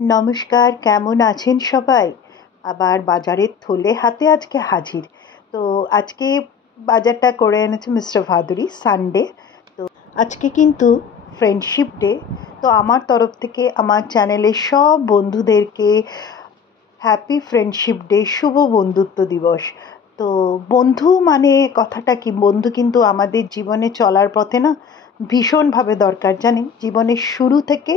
নমস্কার, কেমন আছেন সবাই? আবার বাজারের থলে হাতে আজকে হাজির। তো আজকে বাজারটা করে এনেছে মিস্টার ভাদুরী, সানডে। তো আজকে কিন্তু ফ্রেন্ডশিপ ডে। তো আমার তরফ থেকে আমার চ্যানেলের সব বন্ধুদেরকে হ্যাপি ফ্রেন্ডশিপ ডে, শুভ বন্ধুত্ব দিবস। তো বন্ধু মানে কথাটা কি, বন্ধু কিন্তু আমাদের জীবনে চলার পথে না ভীষণভাবে দরকার, জানেন? জীবনের শুরু থেকে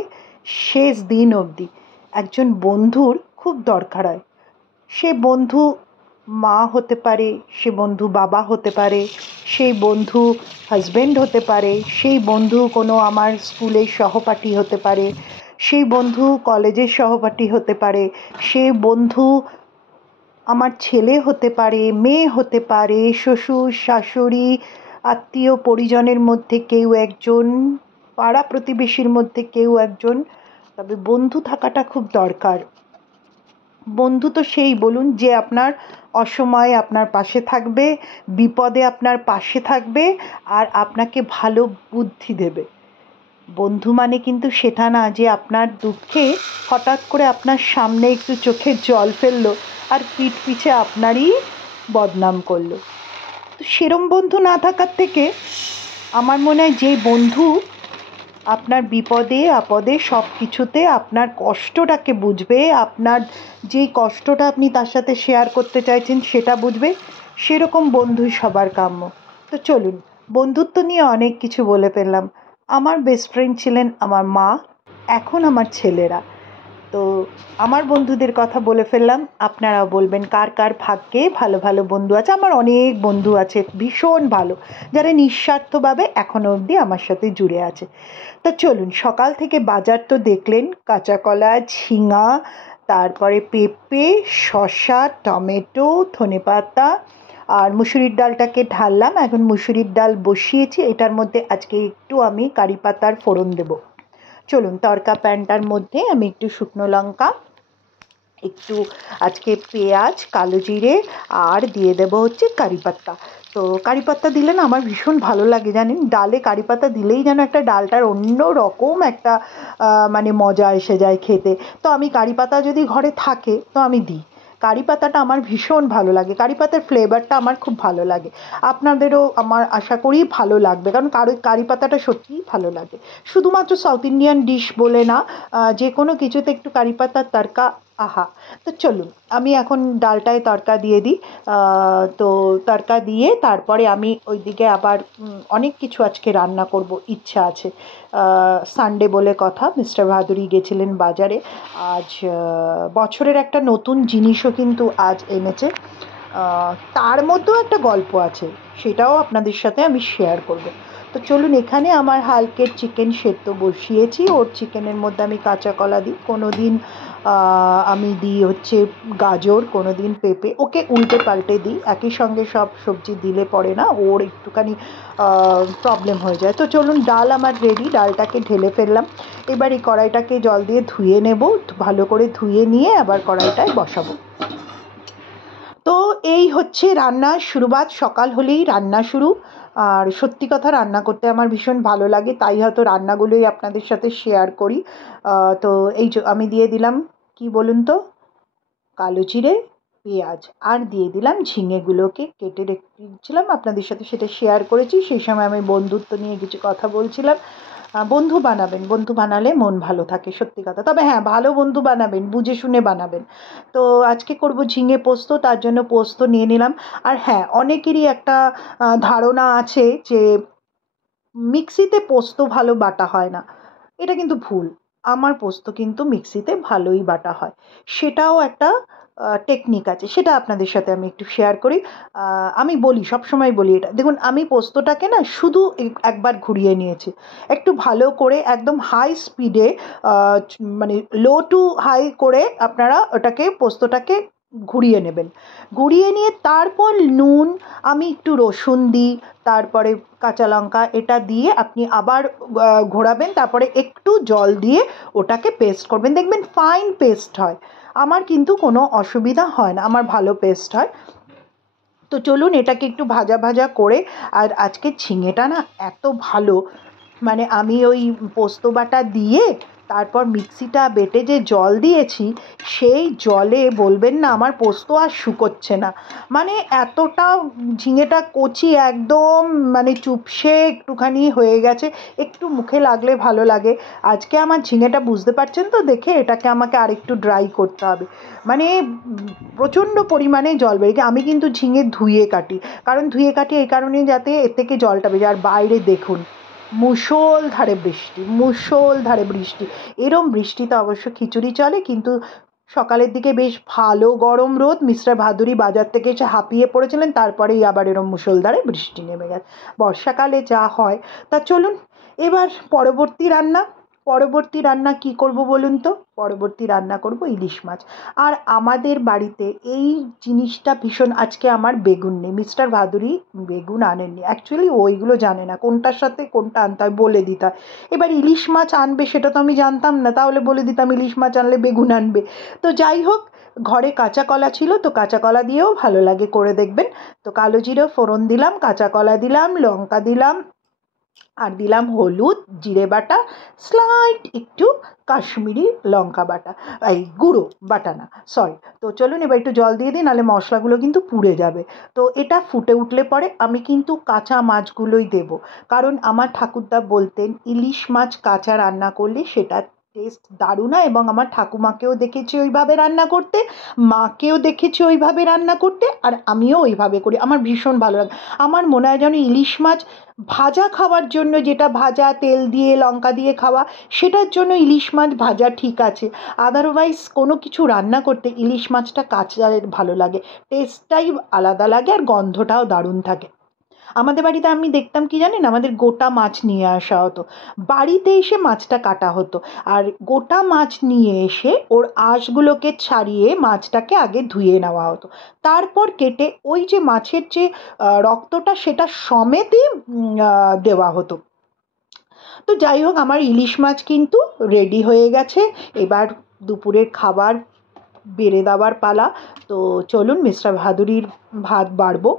শেষ দিন অবধি একজন বন্ধুর খুব দরকার হয়। সে বন্ধু মা হতে পারে, সে বন্ধু বাবা হতে পারে, সেই বন্ধু হাজব্যান্ড হতে পারে, সেই বন্ধু কোনো আমার স্কুলের সহপাঠী হতে পারে, সেই বন্ধু কলেজের সহপাঠী হতে পারে, সেই বন্ধু আমার ছেলে হতে পারে, মেয়ে হতে পারে, শ্বশুর শাশুড়ি, আত্মীয় পরিজনের মধ্যে কেউ একজন, পাড়া প্রতিবেশীর মধ্যে কেউ একজন। তবে বন্ধু থাকাটা খুব দরকার। বন্ধু তো সেই বলুন যে আপনার অসময়ে আপনার পাশে থাকবে, বিপদে আপনার পাশে থাকবে, আর আপনাকে ভালো বুদ্ধি দেবে। বন্ধু মানে কিন্তু সেটা না যে আপনার দুঃখে হঠাৎ করে আপনার সামনে একটু চোখের জল ফেললো আর পিঠ পিছে আপনারই বদনাম করলো। তো সেরম বন্ধু না থাকার থেকে আমার মনে হয় যে বন্ধু আপনার বিপদে আপদে সব কিছুতে আপনার কষ্টটাকে বুঝবে, আপনার যেই কষ্টটা আপনি তার সাথে শেয়ার করতে চাইছেন সেটা বুঝবে, সেরকম বন্ধুই সবার কাম্য। তো চলুন, বন্ধুত্ব নিয়ে অনেক কিছু বলে ফেললাম। আমার বেস্ট ফ্রেন্ড ছিলেন আমার মা, এখন আমার ছেলেরা। তো আমার বন্ধুদের কথা বলে ফেললাম, আপনারাও বলবেন কার কার ভাগ্যে ভালো ভালো বন্ধু আছে। আমার অনেক বন্ধু আছে ভীষণ ভালো, যারা নিঃস্বার্থভাবে এখনো অবধি আমার সাথে জুড়ে আছে। তা চলুন, সকাল থেকে বাজার তো দেখলেন, কাঁচা কলা, ঝিঙা, তারপরে পেঁপে, শসা, টমেটো, ধনেপাতা, আর মুসুরির ডালটাকে ঢাললাম। এখন মুসুরির ডাল বসিয়েছি, এটার মধ্যে আজকে একটু আমি কারি পাতার ফোড়ন দেবো। চলুন, তড়কা প্যানটার মধ্যে আমি একটু শুকনো লঙ্কা, একটু আজকে পেঁয়াজ, কালো জিরে, আর দিয়ে দেবো হচ্ছে কারি পাতা। তো কারি পাতা দিলে না আমার ভীষণ ভালো লাগে, জানেন? ডালে কারি পাতা দিলেই যেন একটা ডালটার অন্য রকম একটা মানে মজা এসে যায় খেতে। তো আমি কারি পাতা যদি ঘরে থাকে তো আমি দিই। কারি পাতাটা আমার ভীষণ ভালো লাগে, কারি পাতার ফ্লেভারটা আমার খুব ভালো লাগে। আপনাদেরও আমার আশা করি ভালো লাগবে, কারণ কারি পাতাটা সত্যিই ভালো লাগে। শুধুমাত্র সাউথ ইন্ডিয়ান ডিশ বলে না, যে কোনো কিছুতে একটু কারি পাতার তড়কা, আহা। তো চলুন, আমি এখন ডালটায় তড়কা দিয়ে দিই। তো তড়কা দিয়ে তারপরে আমি ওইদিকে আবার অনেক কিছু আজকে রান্না করব ইচ্ছা আছে। সানডে বলে কথা, মিস্টার ভাদুরী গেছিলেন বাজারে। আজ বছরের একটা নতুন জিনিসও কিন্তু আজ এনেছে। তার মধ্যেও একটা গল্প আছে, সেটাও আপনাদের সাথে আমি শেয়ার করব। তো চলুন, এখানে আমার হালকের চিকেন সেদ্ধ বসিয়েছি। ওর চিকেনের মধ্যে আমি কাঁচা কলা দিই, কোনো দিন আমি দিই হচ্ছে গাজর, কোনো দিন পেঁপে, ওকে উল্টে পাল্টে দিই। একই সঙ্গে সব সবজি দিলে পরে না ওর একটুখানি প্রবলেম হয়ে যায়। তো চলুন, ডাল আমার রেডি, ডালটাকে ঢেলে ফেললাম। এবার এই কড়াইটাকে জল দিয়ে ধুয়ে নেব, ভালো করে ধুয়ে নিয়ে আবার কড়াইটায় বসাবো। তো এই হচ্ছে রান্নার শুরুবাত, সকাল হলেই রান্না শুরু। আর সত্যি কথা, রান্না করতে আমার ভীষণ ভালো লাগে, তাই হয়তো রান্নাগুলোই আপনাদের সাথে শেয়ার করি। তো এই আমি দিয়ে দিলাম, কি বলুন তো, কালো জিরে, পেঁয়াজ, আর দিয়ে দিলাম ঝিঙেগুলোকে কেটে রেখেছিলাম, আপনাদের সাথে সেটা শেয়ার করেছি। সেই সময় আমি বন্ধুত্ব নিয়ে কিছু কথা বলছিলাম। বন্ধু বানাবেন, বন্ধু বানালে মন ভালো থাকে, সত্যি কথা। তবে হ্যাঁ, ভালো বন্ধু বানাবেন, বুঝে শুনে বানাবেন। তো আজকে করব ঝিঙে পোস্ত, তার জন্য পোস্ত নিয়ে নিলাম। আর হ্যাঁ, অনেকেরই একটা ধারণা আছে যে মিক্সিতে পোস্ত ভালো বাটা হয় না। এটা কিন্তু ভুল। আমার পোস্ত কিন্তু মিক্সিতে ভালোই বাটা হয়। সেটাও একটা টেকনিক আছে, সেটা আপনাদের সাথে আমি একটু শেয়ার করি। আমি বলি, সবসময় বলি এটা। দেখুন, আমি পোস্তটাকে না শুধু একবার ঘুরিয়ে নিয়েছি। একটু ভালো করে একদম হাই স্পিডে, মানে লো টু হাই করে আপনারা ওটাকে, পোস্তটাকে ঘুরিয়ে নেবেন। ঘুরিয়ে নিয়ে তারপর নুন, আমি একটু রসুন দিই, তারপরে কাঁচা লঙ্কা, এটা দিয়ে আপনি আবার ঘোরাবেন। তারপরে একটু জল দিয়ে ওটাকে পেস্ট করবেন, দেখবেন ফাইন পেস্ট হয়। আমার কিন্তু কোনো অসুবিধা হয় না, আমার ভালো পেস্ট হয়। তো চলুন, এটাকে একটু ভাজা ভাজা করে, আর আজকে ঝিঙেটা না এত ভালো, মানে আমি ওই পোস্ত বাটা দিয়ে তারপর মিক্সিটা বেটে যে জল দিয়েছি, সেই জলে বলবেন না আমার পোস্ত আর শুকোচ্ছে না। মানে এতটা ঝিঙেটা কচি, একদম মানে চুপসে একটুখানি হয়ে গেছে, একটু মুখে লাগলে ভালো লাগে। আজকে আমার ঝিঙেটা বুঝতে পারছেন তো দেখে, এটাকে আমাকে আরেকটু ড্রাই করতে হবে। মানে প্রচণ্ড পরিমাণে জল বেরিয়ে, আমি কিন্তু ঝিঙে ধুয়ে কাটি, কারণ ধুয়ে কাটি এই কারণে যাতে এর থেকে জলটা বেরিয়ে। আর বাইরে দেখুন মুষলধারে বৃষ্টি। এরম বৃষ্টিতে অবশ্য খিচুড়ি চলে, কিন্তু সকালের দিকে বেশ ভালো গরম রোদ, মিস্টার ভাদুড়ি বাজার থেকে এসে হাঁপিয়ে পড়েছিলেন, তারপরেই আবার এরম মুষলধারে বৃষ্টি নেমে গেছে। বর্ষাকালে যা হয়। তা চলুন এবার পরবর্তী রান্না কি করব বলুন তো? পরবর্তী রান্না করব ইলিশ মাছ। আর আমাদের বাড়িতে এই জিনিসটা ভীষণ, আজকে আমার বেগুন নেই, মিস্টার ভাদুড়ি বেগুন আনেননি। অ্যাকচুয়ালি ওইগুলো জানে না কোনটার সাথে কোনটা আনতে হয়, বলে দিতে হয়। এবার ইলিশ মাছ আনবে সেটা তো আমি জানতাম না, তাহলে বলে দিতাম ইলিশ মাছ আনলে বেগুন আনবে। তো যাই হোক, ঘরে কাঁচা কলা ছিল, তো কাঁচা কলা দিয়েও ভালো লাগে, করে দেখবেন। তো কালো জিরে ফোড়ন দিলাম, কাঁচা কলা দিলাম, লঙ্কা দিলাম, আর দিলাম হলুদ, জিরে বাটা, স্লাইট একটু কাশ্মীরি লঙ্কা বাটা, এই গুঁড়ো বাটা না, সরি। তো চলুন এবার একটু জল দিয়ে দিই, নাহলে মশলাগুলো কিন্তু পুড়ে যাবে। তো এটা ফুটে উঠলে পরে আমি কিন্তু কাঁচা মাছগুলোই দেব, কারণ আমার ঠাকুরদা বলতেন ইলিশ মাছ কাঁচা রান্না করলে সেটা টেস্ট দারুণ হয়। এবং আমার ঠাকুমাকেও দেখেছি ওইভাবে রান্না করতে, মাকেও দেখেছি ওইভাবে রান্না করতে, আর আমিও ওইভাবে করি, আমার ভীষণ ভালো লাগে। আমার মনে হয় যেন ইলিশ মাছ ভাজা খাওয়ার জন্য, যেটা ভাজা তেল দিয়ে লঙ্কা দিয়ে খাওয়া, সেটার জন্য ইলিশ মাছ ভাজা ঠিক আছে। আদারওয়াইজ কোনো কিছু রান্না করতে ইলিশ মাছটা কাঁচা ভালো লাগে, টেস্টটাই আলাদা লাগে, আর গন্ধটাও দারুণ থাকে। আমাদের বাড়িতে আমি দেখতাম কি জানেন, আমাদের গোটা মাছ নিয়ে আসা হতো, বাড়িতে এসে মাছটা কাটা হতো। আর গোটা মাছ নিয়ে এসে ওর আঁশগুলোকে ছাড়িয়ে মাছটাকে আগে ধুয়ে নেওয়া হতো, তারপর কেটে ওই যে মাছের যে রক্তটা সেটা সমেতই দেওয়া হতো। তো যাই হোক, আমার ইলিশ মাছ কিন্তু রেডি হয়ে গেছে। এবার দুপুরের খাবার বেড়ে দেওয়ার পালা। তো চলুন মিস্টার ভাদুড়ির ভাত বাড়বো,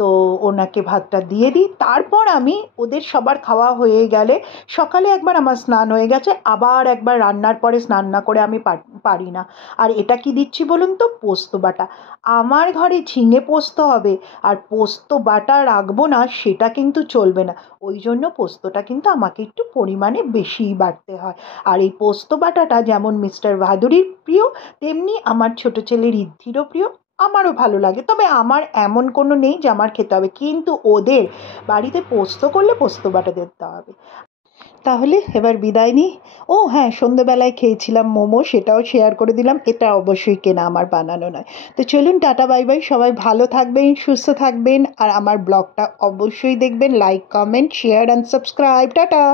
তো ওনাকে ভাতটা দিয়ে দিই। তারপর আমি ওদের সবার খাওয়া হয়ে গেলে, সকালে একবার আমার স্নান হয়ে গেছে, আবার একবার রান্নার পরে স্নান না করে আমি পারি না। আর এটা কি দিচ্ছি বলুন তো? পোস্ত বাটা। আমার ঘরে ঝিঙে পোস্ত হবে, আর পোস্ত বাটা রাখবো না সেটা কিন্তু চলবে না। ওই জন্য পোস্তটা কিন্তু আমাকে একটু পরিমাণে বেশিই বাটতে হয়। আর এই পোস্ত বাটাটা যেমন মিস্টার ভাদুড়ির প্রিয়, তেমনি আমার ছোট ছেলে ঋদ্ধিরও প্রিয়, আমারও ভালো লাগে। তবে আমার এমন কোনো নেই যে আমার খেতে হবে, কিন্তু ওদের বাড়িতে পোস্ত করলে পোস্ত বাটা দিতে হবে। তাহলে এবার বিদায় নিই। ও হ্যাঁ, সন্ধ্যেবেলায় খেয়েছিলাম মোমো, সেটাও শেয়ার করে দিলাম, এটা অবশ্যই কেনা, আমার বানানো নয়। তো চলুন টাটা বাই বাই, সবাই ভালো থাকবেন, সুস্থ থাকবেন, আর আমার ব্লগটা অবশ্যই দেখবেন, like comment share and subscribe. Tata.